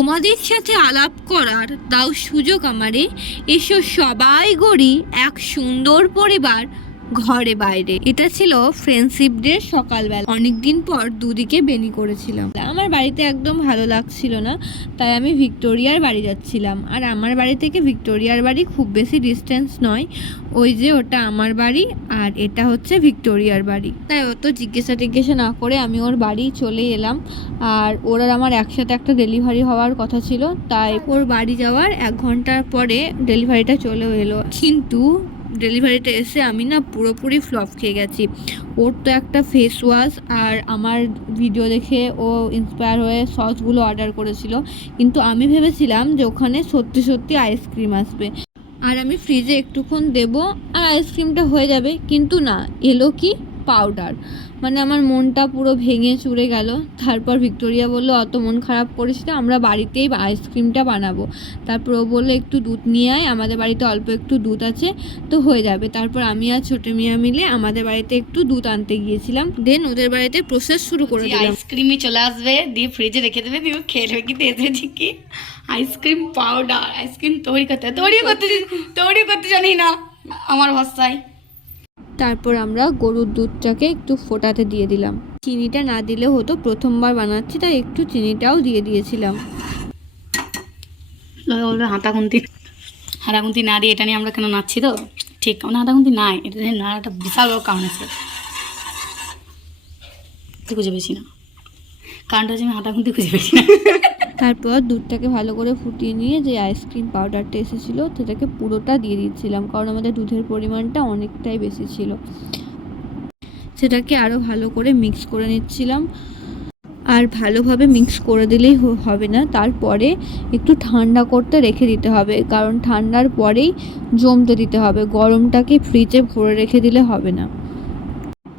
তোমাদের সাথে আলাপ করার দাও সুযোগ আমারে, এসো সবাই গড়ি এক সুন্দর পরিবার ঘরে বাইরে। এটা ছিল ফ্রেন্ডশিপ ডে সকালবেলা। অনেকদিন পর দুদিকে বেনি করেছিলাম। আমার বাড়িতে একদম ভালো লাগছিল না, তাই আমি ভিক্টোরিয়ার বাড়ি যাচ্ছিলাম। আর আমার বাড়ি থেকে ভিক্টোরিয়ার বাড়ি খুব বেশি ডিস্টেন্স নয়, ওই যে ওটা আমার বাড়ি আর এটা হচ্ছে ভিক্টোরিয়ার বাড়ি। তাই অত জিজ্ঞাসা না করে আমি ওর বাড়ি চলে এলাম। আর ওর আর আমার একসাথে একটা ডেলিভারি হওয়ার কথা ছিল, তাই ওর বাড়ি যাওয়ার 1 ঘন্টার পরে ডেলিভারিটা চলেও এলো। কিন্তু ডেলিভারিটা এসে আমি না পুরোপুরি ফ্লপ খেয়ে গেছি। ওর তো একটা ফেস ওয়াশ আর আমার ভিডিও দেখে ও ইন্সপায়ার হয়ে সসগুলো অর্ডার করেছিল, কিন্তু আমি ভেবেছিলাম যে ওখানে সত্যি সত্যি আইসক্রিম আসবে আর আমি ফ্রিজে একটুক্ষণ দেবো আর আইসক্রিমটা হয়ে যাবে। কিন্তু না, এলো কি পাউডার। মানে আমার মনটা পুরো ভেঙে চুরে গেল। তারপর ভিক্টোরিয়া বললো অত মন খারাপ করিস না, আমরা বাড়িতেই আইসক্রিমটা বানাবো। তারপর ও বললো একটু দুধ নিয়ে আয়, আমাদের বাড়িতে অল্প একটু দুধ আছে তো হয়ে যাবে। তারপর আমি আর ছোটো মিয়া মিলে আমাদের বাড়িতে একটু দুধ আনতে গিয়েছিলাম, দেন ওদের বাড়িতে প্রসেস শুরু করে দিলাম। আইসক্রিমই চলে আসবে, দিয়ে ফ্রিজে রেখে দেবে, দিয়ে খেয়ে নেবে। কিন্তু এসেছি কি আইসক্রিম পাউডার। আইসক্রিম তৈরি করতে জানি না আমার ভাষায়। তারপর আমরা গরুর দুধটাকে একটু ফোটাতে দিয়ে দিলাম। চিনিটা না দিলে হতো, প্রথমবার বানাচ্ছি তাই একটু চিনিটাও দিয়ে দিয়েছিলাম। হাঁটাগুন্তি না দিয়ে এটা নিয়ে আমরা কেন নাচছি তো ঠিক, আমরা হাঁটাগুন্তি নাই, এটা নিয়ে নাড়াটা বিশাল বড় কারণ আছে, খুঁজে পেয়েছি না কারণটা হচ্ছে আমি হাঁটাগুন্তি খুঁজে পেয়েছি না। তারপর দুধটাকে ভালো করে ফুটিয়ে নিয়ে যে আইসক্রিম পাউডারটা এসেছিলো সেটাকে পুরোটা দিয়ে দিচ্ছিলাম, কারণ আমাদের দুধের পরিমাণটা অনেকটাই বেশি ছিল। সেটাকে আরও ভালো করে মিক্স করে নিচ্ছিলাম। আর ভালোভাবে মিক্স করে দিলেই হবে না, তারপরে একটু ঠান্ডা করতে রেখে দিতে হবে, কারণ ঠান্ডার পরেই জমতে দিতে হবে, গরমটাকে ফ্রিজে ভরে রেখে দিলে হবে না।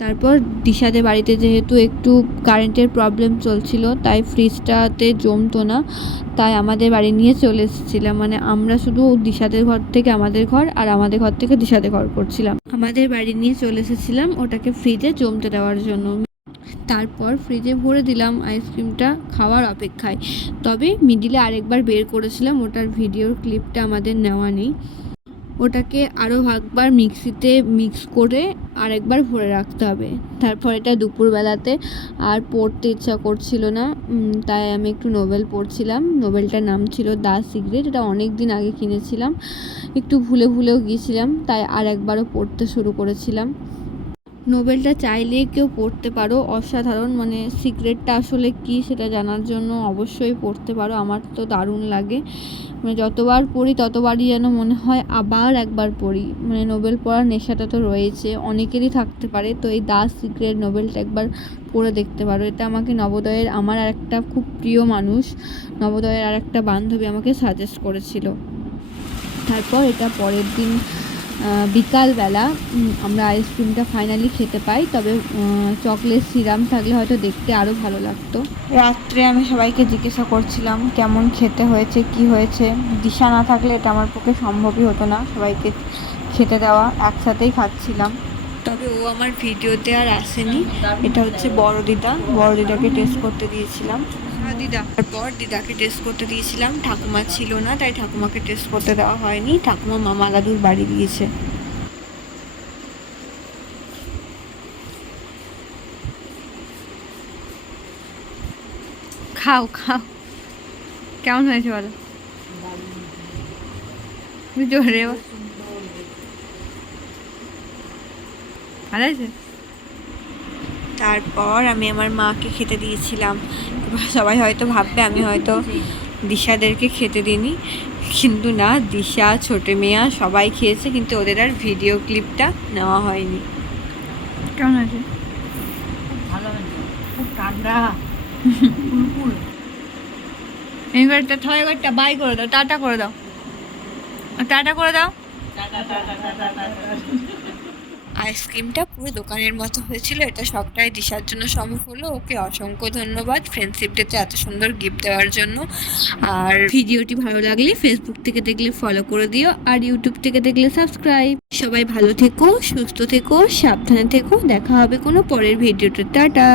তারপর দিশাদের বাড়িতে যেহেতু একটু কারেন্টের প্রবলেম চলছিল, তাই ফ্রিজটাতে জমতো না, তাই আমাদের বাড়ি নিয়ে চলে এসেছিলাম। মানে আমরা শুধু দিশাদের ঘর থেকে আমাদের ঘর আর আমাদের ঘর থেকে দিশাদের ঘর করছিলাম। আমাদের বাড়ি নিয়ে চলে এসেছিলাম ওটাকে ফ্রিজে জমতে দেওয়ার জন্য। তারপর ফ্রিজে ভরে দিলাম আইসক্রিমটা খাওয়ার অপেক্ষায়। তবে মিডিলে আরেকবার বের করেছিলাম, ওটার ভিডিওর ক্লিপটা আমাদের নেওয়া নেই। ওটাকে আরও একবার মিক্সিতে মিক্স করে আরেকবার ভরে রাখতে হবে। তারপর এটা দুপুরবেলাতে আর পড়তে ইচ্ছা করছিল না, তাই আমি একটু নোবেল পড়ছিলাম। নোবেলটার নাম ছিল দ্য সিক্রেট। এটা অনেক দিন আগে কিনেছিলাম, একটু ভুলেও গিয়েছিলাম, তাই আর একবারও পড়তে শুরু করেছিলাম। নোবেলটা চাইলে কেউ পড়তে পারো, অসাধারণ। মানে সিক্রেটটা আসলে কি সেটা জানার জন্য অবশ্যই পড়তে পারো। আমার তো দারুণ লাগে, মানে যতবার পড়ি ততবারই যেন মনে হয় আবার একবার পড়ি। মানে নোবেল পড়ার নেশাটা তো রয়েছে, অনেকেরই থাকতে পারে। তো এই দ্য সিক্রেট নোবেলটা একবার পড়ে দেখতে পারো। এটা আমাকে নবোদয়ের আমার আর একটা খুব প্রিয় মানুষ, নবোদয়ের আর একটা বান্ধবী আমাকে সাজেস্ট করেছিল। তারপর এটা পরের দিন বিকালবেলা আমরা আইসক্রিমটা ফাইনালি খেতে পাই। তবে চকলেট সিরাম থাকলে হয়তো দেখতে আরও ভালো লাগতো। রাত্রে আমি সবাইকে জিজ্ঞাসা করছিলাম কেমন খেতে হয়েছে, কি হয়েছে। দিশা না থাকলে এটা আমার পক্ষে সম্ভবই হতো না সবাইকে খেতে দেওয়া, একসাথেই খাচ্ছিলাম। তবে ও আমার ভিডিওতে আর আসেনি। এটা হচ্ছে বড় দিদাকে টেস্ট করতে দিয়েছিলাম। তারপর দিদাকে টেস্ট করতে দিয়েছিলাম, ঠাকুমা ছিল না তাই ঠাকুমাকে টেস্ট করতে দেওয়া হয়নি। ঠাকুমা মামা দাদুর বাড়ি গিয়েছে। খাও কেমন হয়েছে বলো, জোরে ভালো হয়েছে। তারপর আমি আমার মাকে খেতে দিয়েছিলাম। সবাই হয়তো ভাববে আমি হয়তো দিশাদেরকে খেতে দিইনি, কিন্তু না, দিশা ছোটো মেয়া সবাই খেয়েছে, কিন্তু ওদের আর ভিডিও ক্লিপটা নেওয়া হয়নি। কেমন আছে? ভালো, খুব ঠান্ডা। এইবারটা ছয়বারটা বাই করে দাও, টাটা করে দাও। আইসক্রিমটা পুরো দোকানের মতো হয়েছিল। এটা সবটাই দিশার জন্য সম্ভব হলো। ওকে অসংখ্য ধন্যবাদ ফ্রেন্ডশিপ ডেতে এত সুন্দর গিফট দেওয়ার জন্য। আর ভিডিওটি ভালো লাগলে ফেসবুক থেকে দেখলে ফলো করে দিও, আর ইউটিউব থেকে দেখলে সাবস্ক্রাইব। সবাই ভালো থেকো, সুস্থ থেকো, সাবধানে থেকো। দেখা হবে কোনো পরের ভিডিওতে। টাটা।